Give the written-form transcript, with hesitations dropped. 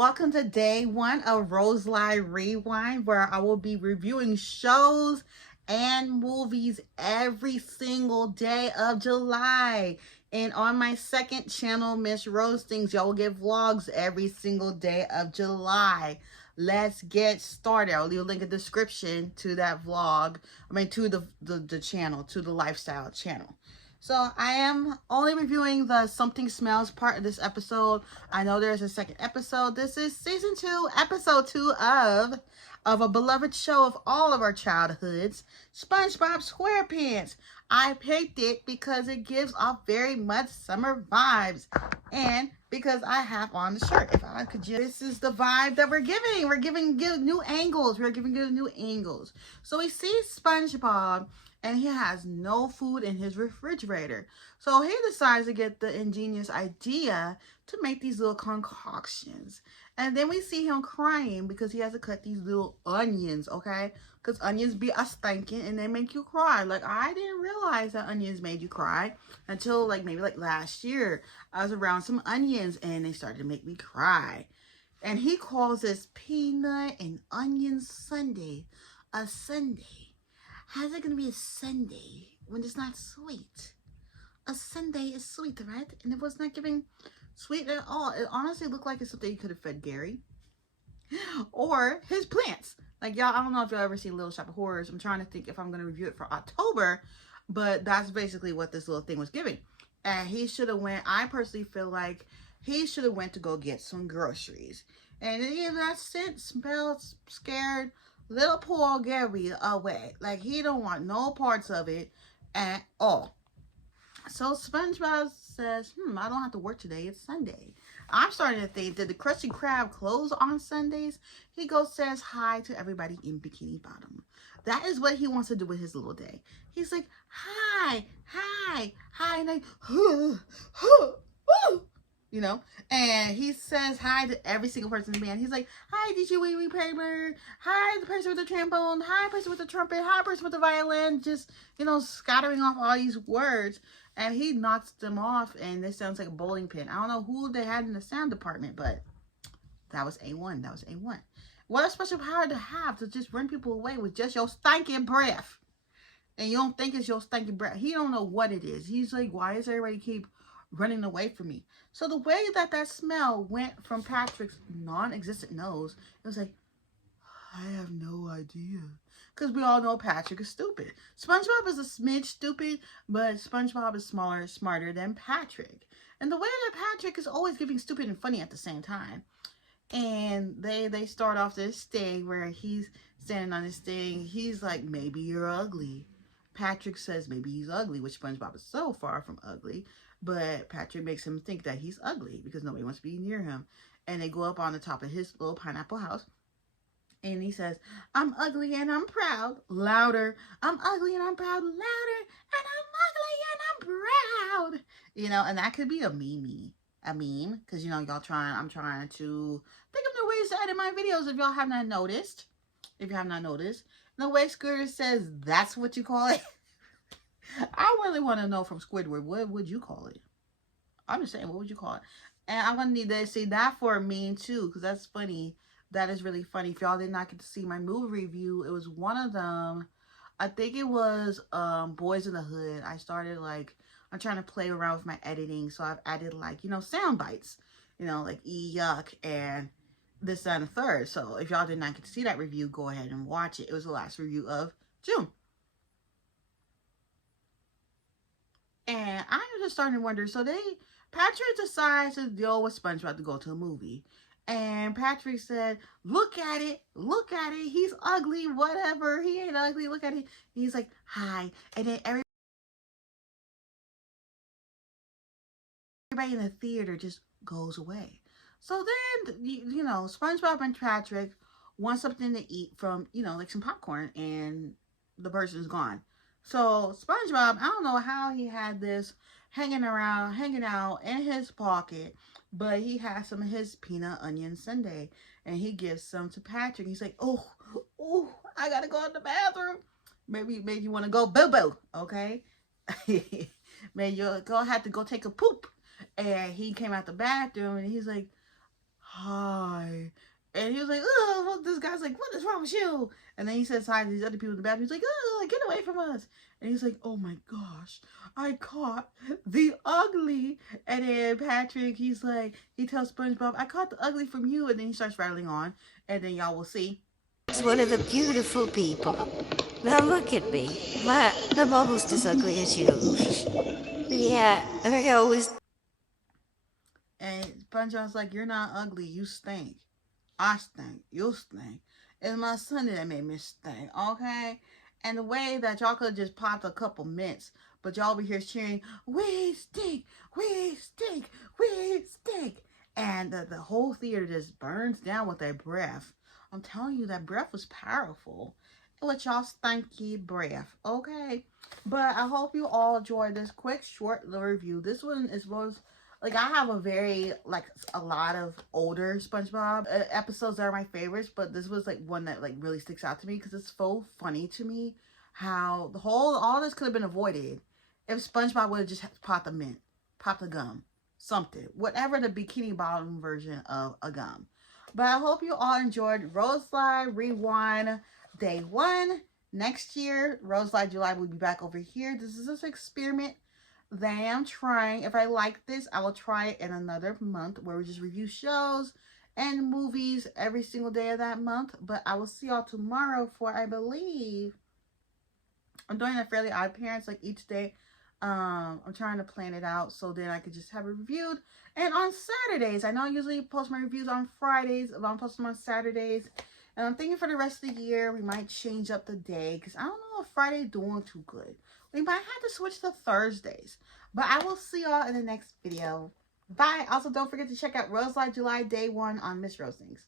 Welcome to day one of Rose Live Rewind, where I will be reviewing shows and movies every single day of July. And on my second channel, Miss Rose Things, y'all will get vlogs every single day of July. Let's get started. I'll leave a link in the description to that vlog. To the channel, to the lifestyle channel. So I am only reviewing the Something Smells part of this episode. I know there's a second episode. This is season 2, episode 2 of a beloved show of all of our childhoods, SpongeBob SquarePants. I picked it because it gives off very much summer vibes, and because I have on the shirt. If I could just, this is the vibe that we're giving. We're giving new angles. We're giving new angles. So we see SpongeBob, and he has no food in his refrigerator. So he decides to get the ingenious idea to make these little concoctions. And then we see him crying because he has to cut these little onions, okay? Because onions be a stinking and they make you cry. Like, I didn't realize that onions made you cry until maybe last year. I was around some onions and they started to make me cry. And he calls this peanut and onion sundae a sundae. How's it going to be a sundae when it's not sweet? A sundae is sweet, right? And it was not giving sweet at all. It honestly looked like it's something you could have fed Gary. Or his plants. Like, y'all, I don't know if y'all ever seen Little Shop of Horrors. I'm trying to think if I'm going to review it for October. But that's basically what this little thing was giving. And he should have went, I personally feel like he should have went to go get some groceries. And in that sense, smelled scared little poor Gary away. Like, he don't want no parts of it at all. So SpongeBob says, I don't have to work today. It's Sunday. I'm starting to think that the Krusty Krab close on Sundays. He says hi to everybody in Bikini Bottom. That is what he wants to do with his little day. He's like, hi, hi, hi, and I, you know, and he says hi to every single person in the band. He's like, hi, DJ Wee Wee Paper. Hi, the person with the trombone. Hi, person with the trumpet. Hi, person with the violin. Just, scattering off all these words. And he knocks them off, and this sounds like a bowling pin. I don't know who they had in the sound department, but that was A1. That was A1. What a special power to have, to just run people away with just your stinking breath. And you don't think it's your stinking breath. He don't know what it is. He's like, why does everybody keep running away from me? So the way that smell went from Patrick's non-existent nose, it was like, I have no idea. Because we all know Patrick is stupid. SpongeBob is a smidge stupid, but SpongeBob is smarter than Patrick. And the way that Patrick is always giving stupid and funny at the same time. And they start off this thing where he's standing on this thing. He's like, maybe you're ugly. Patrick says maybe he's ugly, which SpongeBob is so far from ugly. But Patrick makes him think that he's ugly because nobody wants to be near him. And they go up on the top of his little pineapple house. And he says, I'm ugly and I'm proud. Louder. I'm ugly and I'm proud. Louder. And I'm ugly and I'm proud. And that could be a meme. Because, I'm trying to think of new ways to edit my videos if y'all have not noticed. The way Squidward says, that's what you call it. I really want to know from Squidward, what would you call it? I'm just saying, what would you call it? And I'm going to need to see that for a meme too, because that's funny. That is really funny. If y'all did not get to see my movie review, it was one of them. I think it was Boys in the Hood. I started I'm trying to play around with my editing. So I've added sound bites. Like yuck and this, that, and the third. So if y'all did not get to see that review, go ahead and watch it. It was the last review of June. And I'm just starting to wonder. So Patrick decides to deal with SpongeBob to go to a movie. And Patrick said, look at it, he's ugly, whatever, he ain't ugly, look at it. And he's like, hi. And then everybody in the theater just goes away. So then, SpongeBob and Patrick want something to eat from, some popcorn, and the person's gone. So SpongeBob, I don't know how he had this hanging out in his pocket, but he has some of his peanut onion sundae, and he gives some to Patrick. He's like, oh, I gotta go to the bathroom. Maybe you want to go boo-boo, okay? Maybe you'll have to go take a poop. And he came out the bathroom, and he's like, hi. And he was like, oh, well, this guy's like, what is wrong with you? And then he says hi to these other people in the bathroom. He's like, oh, get away from us. And he's like, oh my gosh, I caught the ugly. And then Patrick, he's like, he tells SpongeBob, I caught the ugly from you. And then he starts rattling on. And then y'all will see. It's one of the beautiful people. Now look at me. I'm almost as ugly as you. Yeah, I always... And SpongeBob's like, you're not ugly, you stink. I stink, you stink. It's my Sunday that made me stink, okay? And the way that y'all could have just popped a couple mints, but y'all be here cheering, we stink, we stink, we stink. And the whole theater just burns down with their breath. I'm telling you, that breath was powerful. With y'all stinky breath, okay? But I hope you all enjoyed this quick, short little review. This one is most... Like, I have a lot of older SpongeBob episodes that are my favorites, but this was, like, one that, like, really sticks out to me because it's so funny to me how all this could have been avoided if SpongeBob would have just popped the mint, popped the gum, something, whatever the Bikini Bottom version of a gum. But I hope you all enjoyed Rose Slide Rewind Day 1. Next year, Rose Slide July will be back over here. This is an experiment that I'm trying. If I like this, I will try it in another month where we just review shows and movies every single day of that month. But I will see y'all tomorrow for, I believe, I'm doing a Fairly Odd Parents, like each day. I'm trying to plan it out so then I could just have it reviewed. And on Saturdays, I know I usually post my reviews on Fridays, but I'm posting them on Saturdays. And I'm thinking for the rest of the year, we might change up the day because I don't know if Friday's doing too good. We might have to switch to Thursdays. But I will see y'all in the next video. Bye. Also, don't forget to check out Rose Light July Day 1 on Miss Rose Things.